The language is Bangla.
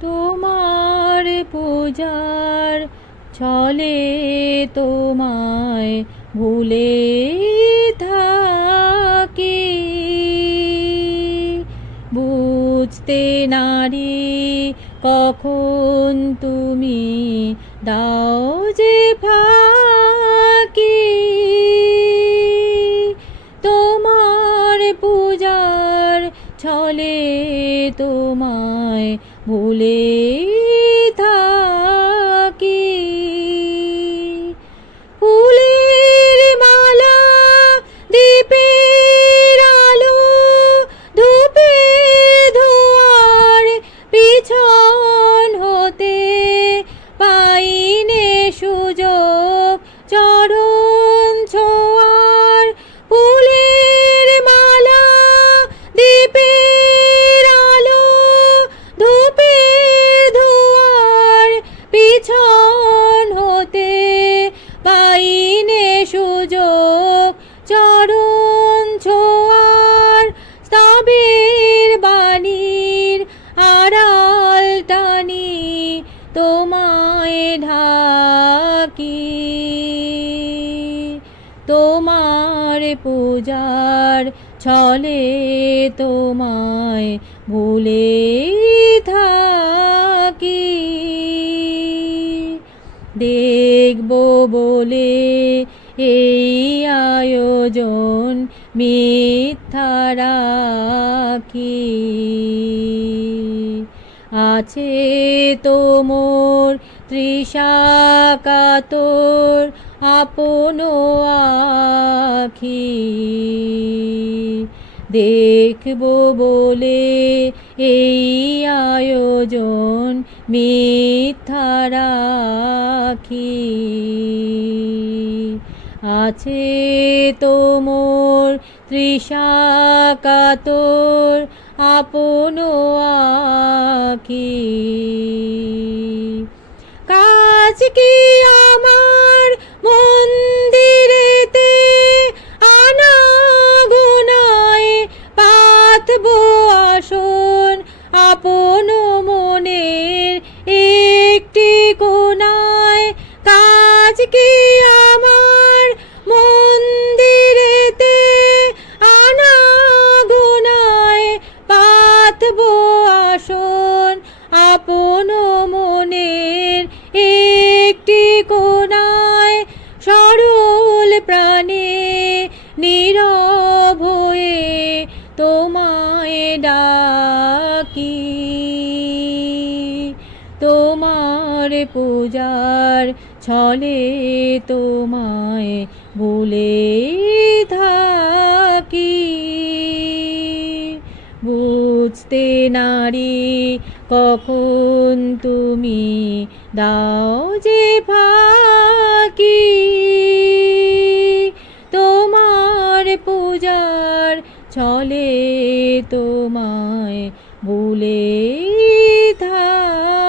তোমার পূজার ছলে তোমায় ভুলে থাকি। বুঝতে নারী, কখন তুমি দাও যে ফাঁকি? তোমার পূজার ছলে তোমায় ভুলে তোমার পূজার ছলে তোমায় ভুলে থাকি। দেখব বলে এই আয়োজন মিথ্যা রাখি। আছে তোমর তৃষা কাতর আপন আখি। দেখব বলে এই আয়োজন মিথ্যা রাখি। আছে তোমর তৃষা কাতর আপন আখি। কাজ কি আমার আপন মনের একটি কোনায় কাজ কি আমার মন্দিরেতে আনা গোনায় পাতব আসন আপন মনের একটি কোনায় সরল প্রাণে নীরব হয়ে তোমায় ডাকি তোমার পূজার ছলে তোমায় ভুলে থাকি। বুঝতে নারী কখন তুমি দাও যে ফাঁকি? চলে তোমায় ভুলে ধা